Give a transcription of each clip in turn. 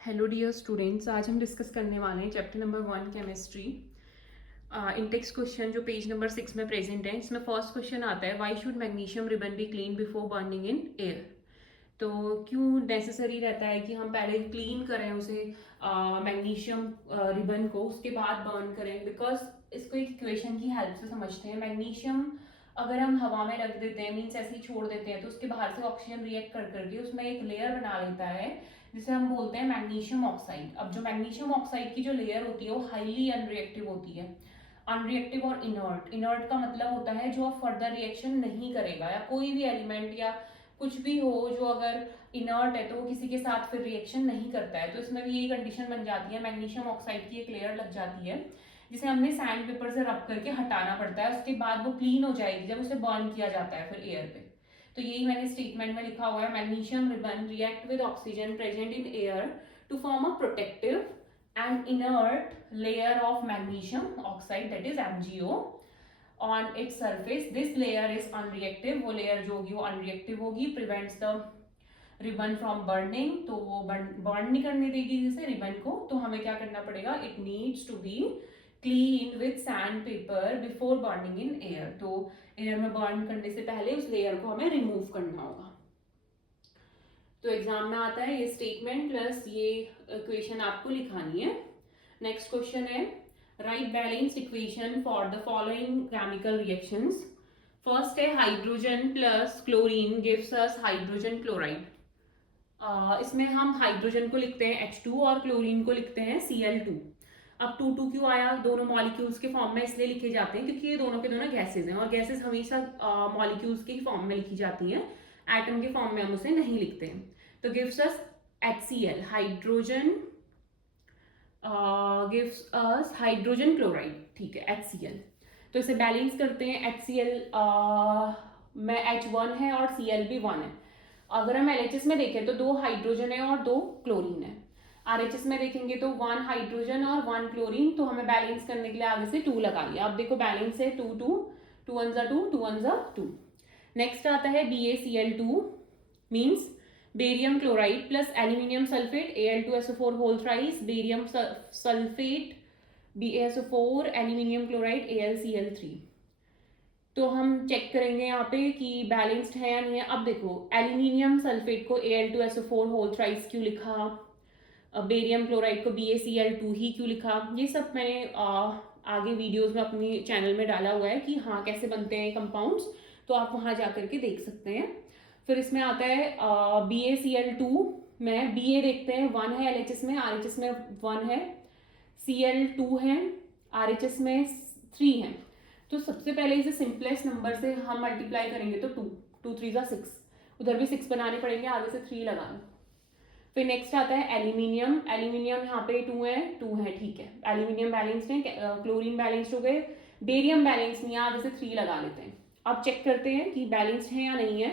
Hello dear students, आज हम discuss करने वाले हैं chapter number 1 chemistry. Intex question जो पेज नंबर 6 में प्रेजेंट है, इसमें फर्स्ट क्वेश्चन आता है, why should magnesium ribbon be clean before burning in air. तो क्यों नेसेसरी रहता है कि हम पहले क्लीन करें उसे मैग्नीशियम रिबन को, उसके बाद बर्न करें। बिकॉज इसको एक इक्वेशन की हेल्प से समझते हैं। मैग्नीशियम अगर हम हवा में रख देते हैं, मीन्स ऐसे ही छोड़ देते हैं, तो उसके बाहर से ऑक्सीजन रिएक्ट कर करके उसमें एक लेयर बना लेता है जिसे हम बोलते हैं मैग्नीशियम ऑक्साइड। अब जो मैग्नीशियम ऑक्साइड की जो लेयर होती है वो हाईली अनरिएक्टिव होती है। अनरिएक्टिव और इनर्ट, इनर्ट का मतलब होता है जो अब फर्दर रिएक्शन नहीं करेगा, या कोई भी एलिमेंट या कुछ भी हो जो अगर इनर्ट है तो वो किसी के साथ फिर रिएक्शन नहीं करता है। तो इसमें भी यही कंडीशन बन जाती है, मैग्नीशियम ऑक्साइड की एक लेयर लग जाती है जिसे हमने सैंड पेपर से रब करके हटाना पड़ता है। उसके बाद वो क्लीन हो जाएगी जब उसे बर्न किया जाता है फिर एयर पे। तो यही मैंने स्टेटमेंट में लिखा हुआ है, magnesium ribbon react with oxygen present in air to form a protective and inert layer of magnesium oxide, that is MgO on its surface. This layer is unreactive, वो लेयर जो होगी वो अनरिएक्टिव होगी, prevents the ribbon from burning, तो वो burn नहीं करने देगी जैसे रिबन को। तो हमें क्या करना पड़ेगा, it needs to be clean with sandpaper before burning in air. तो एयर में बर्न करने से पहले उस लेयर को हमें रिमूव करना होगा। तो एग्जाम में आता है ये स्टेटमेंट प्लस ये इक्वेशन आपको लिखानी है। नेक्स्ट क्वेश्चन है, write balanced equation for the following chemical reactions. First है hydrogen plus chlorine gives us hydrogen chloride. इसमें हम हाइड्रोजन को लिखते हैं H2 और क्लोरीन को लिखते हैं Cl2। अब 2 क्यों आया, दोनों मॉलिक्यूल्स के फॉर्म में इसलिए लिखे जाते हैं क्योंकि ये दोनों के दोनों गैसेज हैं, और गैसेज हमेशा मॉलिक्यूल्स के फॉर्म में लिखी जाती हैं, एटम के फॉर्म में हम उसे नहीं लिखते हैं। तो gives us HCl, hydrogen gives us hydrogen chloride, ठीक है, HCl। तो इसे बैलेंस करते हैं। HCl में H1 है और Cl भी 1 है। अगर हम LHS में देखें तो 2 हाइड्रोजन है और 2 क्लोरीन है। RHS में देखेंगे तो 1 हाइड्रोजन और 1 क्लोरीन। तो हमें बैलेंस करने के लिए आगे से 2 लगा लिया। अब देखो बैलेंस है 2 2, 2 1 2, 2 1 2। नेक्स्ट आता है BaCl2 means barium chloride plus aluminium sulphate Al2SO4 whole thrice, barium sulphate BaSO4, aluminium chloride AlCl3। तो हम चेक करेंगे यहाँ पे कि बैलेंस्ड है या नहीं है। अब देखो एल्यूमिनियम सल्फेट को Al2SO4 होल थ्राइस क्यों लिखा, बेरियम क्लोराइड को BaCl2 ही क्यों लिखा, ये सब मैंने आगे वीडियोस में अपनी चैनल में डाला हुआ है कि हाँ कैसे बनते हैं कंपाउंड्स, तो आप वहाँ जा करके देख सकते हैं। फिर इसमें आता है BaCl2 में Ba देखते हैं 1 है LHS में, RHS में 1 है, Cl2 है, RHS में 3 है। तो सबसे पहले इसे सिंपलेस्ट नंबर से हम मल्टीप्लाई करेंगे तो 2 2 3 जा 6, उधर भी 6 बनाने पड़ेंगे, आगे से 3 लगाना। फिर नेक्स्ट आता है एल्यूमिनियम, एल्यूमिनियम यहाँ पे 2 है, ठीक है, एल्यूमिनियम बैलेंस्ड है, क्लोरीन बैलेंस्ड हो गए, बेरियम बैलेंस नहीं है, आगे से 3 लगा लेते हैं। अब चेक करते हैं कि बैलेंस्ड है या नहीं है।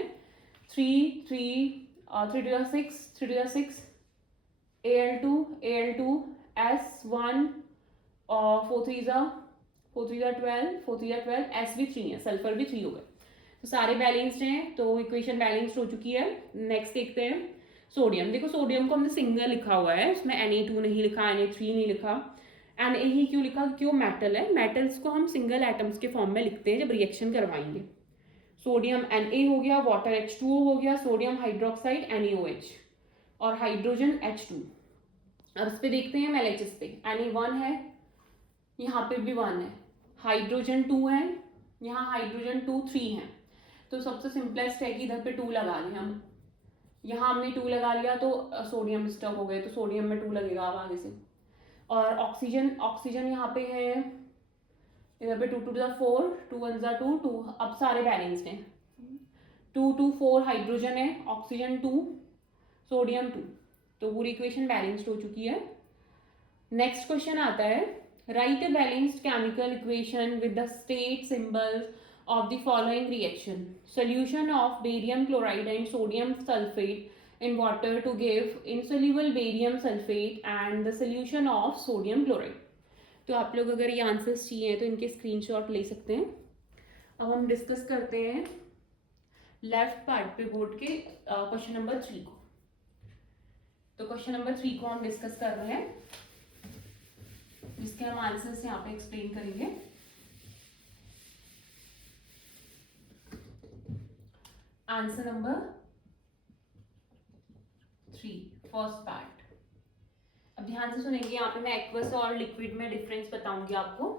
3 3 3 2 6, 3 2 6, Al2 S1 और 4 3 जा 12, 4 3 12, S भी 3 है, सल्फर भी 3 हो गए। तो सारे बैलेंस्ड हैं, तो इक्वेशन बैलेंस्ड हो चुकी है। नेक्स्ट देखते हैं सोडियम। देखो सोडियम को हमने सिंगल लिखा हुआ है, उसमें Na2 नहीं लिखा, Na3 नहीं लिखा, Na ही क्यों लिखा, क्यों मेटल है, मेटल्स को हम सिंगल एटम्स के फॉर्म में लिखते हैं जब रिएक्शन करवाएंगे। सोडियम Na हो गया, वाटर H2O हो गया, सोडियम हाइड्रोक्साइड NaOH और हाइड्रोजन H2। अब इस पे देखते हैं हम LHS पे, Na1 है, यहाँ पे भी 1 है, हाइड्रोजन 2 है, यहाँ हाइड्रोजन 2 3 है। तो सबसे सिंपलेस्ट है कि इधर पे 2 लगा लें हम। यहाँ हमने 2 लगा लिया तो सोडियम डिस्टर्ब हो गए, तो सोडियम में 2 लगेगा अब आगे से। और ऑक्सीजन यहाँ पे है, इधर पे 2 2 4, 2 1 2 2। अब सारे बैलेंस्ड हैं, 2 2 4 हाइड्रोजन है, ऑक्सीजन 2, सोडियम 2। तो पूरी इक्वेशन बैलेंस्ड हो चुकी है। नेक्स्ट क्वेश्चन आता है, right a balanced chemical equation with the state symbols of the following reaction. Solution of barium chloride and sodium sulfate in water to give insoluble barium sulfate and the solution of sodium chloride. तो आप लोग अगर ये answers चाहिए तो इनके screenshot ले सकते हैं। अब हम डिस्कस करते हैं लेफ्ट पार्ट पे बोर्ड के क्वेश्चन नंबर 3 को। तो क्वेश्चन नंबर 3 को हम डिस्कस कर रहे हैं, जिसके हम आंसर्स यहाँ पे एक्सप्लेन करेंगे। Answer number 3, first part. अब ध्यान से सुनेंगे, यहाँ पे मैं एक्वस और लिक्विड में डिफरेंस बताऊंगी आपको।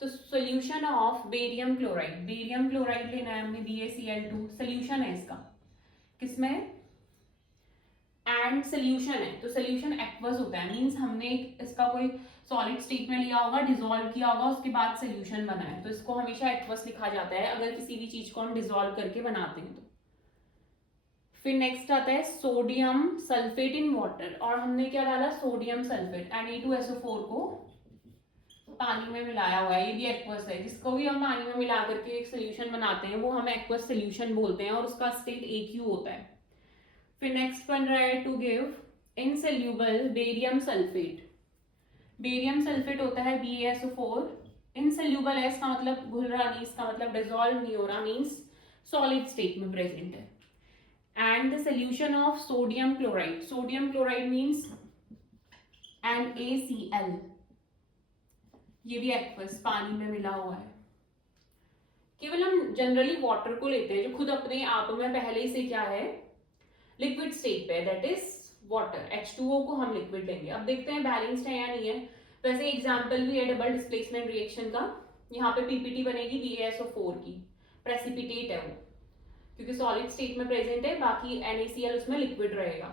तो सोल्यूशन ऑफ बेरियम क्लोराइड लेना है हमने, BaCl2 सोल्यूशन है इसका, किसमें, एंड सोल्यूशन है, तो सोल्यूशन एक्वस होता है, मींस हमने इसका कोई सॉलिड स्टेट में लिया होगा, डिसॉल्व किया होगा, उसके बाद सोल्यूशन बना है, तो इसको हमेशा एक्वस लिखा जाता है अगर किसी भी चीज को हम डिसॉल्व करके बनाते हैं तो। फिर नेक्स्ट आता है सोडियम सल्फेट इन वाटर, और हमने क्या डाला, सोडियम सल्फेट Na2SO4 को पानी में मिलाया हुआ है, ये भी एक्वस है। जिसको भी हम पानी में मिला करके एक सोल्यूशन बनाते हैं वो हम एक्वस सोल्यूशन बोलते हैं, और उसका स्टेट AQ होता है। फिर नेक्स्ट बन रहा है to give insoluble barium sulphate. Barium sulphate होता है BaSO4, इनसोल्यूबल है, इसका मतलब घुल रहा नहीं, इसका मतलब डिसॉल्व नहीं हो रहा, मींस सॉलिड स्टेट में प्रेजेंट है। And the solution of sodium chloride means NaCl, ये भी एक्वस पानी में मिला हुआ है। केवल हम जनरली वाटर को लेते हैं जो खुद अपने आप में पहले ही से क्या है, लिक्विड स्टेट पे, दैट इज वाटर, H2O को हम लिक्विड लेंगे। अब देखते हैं बैलेंस्ड है या नहीं है। वैसे एग्जांपल भी है डबल डिस्प्लेसमेंट रिएक्शन का, यहाँ पे PPT बनेगी BaSO4 की, प्रेसिपिटेट है वो, क्योंकि सॉलिड स्टेट में प्रेजेंट है, बाकी NaCl उसमें लिक्विड रहेगा।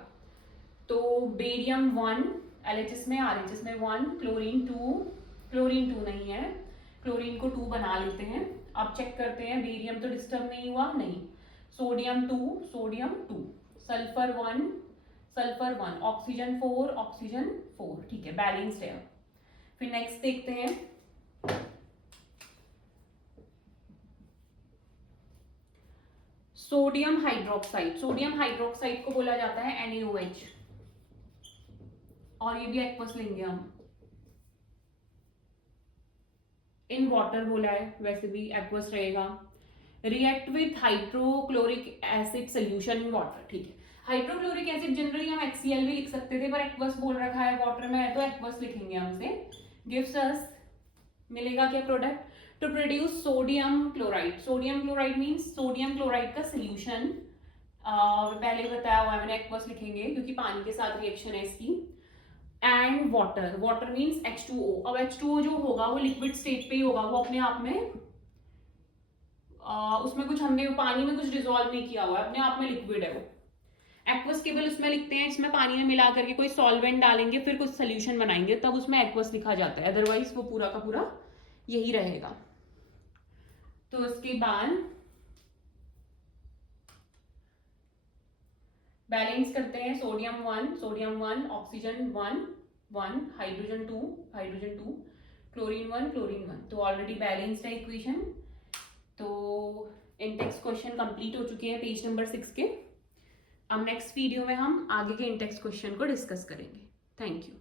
तो बेरियम 1 LHS में RHS में 1, क्लोरीन 2 नहीं है, क्लोरीन को 2 बना लेते हैं। अब चेक करते हैं, बेरियम तो डिस्टर्ब नहीं हुआ, नहीं, सोडियम 2, सल्फर 1, ऑक्सीजन 4, ठीक है, बैलेंस्ड है। फिर नेक्स्ट देखते हैं, सोडियम हाइड्रोक्साइड को बोला जाता है NaOH, और ये भी एक्वस लेंगे हम। इन वाटर बोला है, वैसे भी एक्वस रहेगा। React with hydrochloric acid solution in water, ठीक है। हाइड्रोक्लोरिक एसिड जनरली हम HCl भी लिख सकते थे, पर एक्वस बोल रखा है, वाटर में है तो एक्वस लिखेंगे हमसे। गिव्स अस, मिलेगा क्या product, to produce sodium chloride means sodium chloride का सोल्यूशन, पहले बताया हुआ है मैंने, एक्वस लिखेंगे क्योंकि पानी के साथ रिएक्शन है इसकी। And water means H2O। अब H2O जो होगा वो लिक्विड स्टेट पे ही होगा, वो अपने आप में उसमें कुछ हमने पानी में कुछ डिसॉल्व नहीं किया हुआ है, अपने आप में लिक्विड है वो। एक्वस केवल उसमें लिखते हैं इसमें पानी में मिला करके कोई सॉल्वेंट डालेंगे, फिर कुछ सोल्यूशन बनाएंगे, तब उसमें एक्वस लिखा जाता है, अदरवाइज वो पूरा का पूरा यही रहेगा। तो उसके बाद बैलेंस करते हैं, सोडियम 1, ऑक्सीजन 1, हाइड्रोजन 2, क्लोरीन 1। तो ऑलरेडी बैलेंस्ड है इक्वेशन। तो इंटेक्स क्वेश्चन कंप्लीट हो चुके हैं पेज नंबर 6 के। अब नेक्स्ट वीडियो में हम आगे के इंटेक्स क्वेश्चन को डिस्कस करेंगे। Thank you.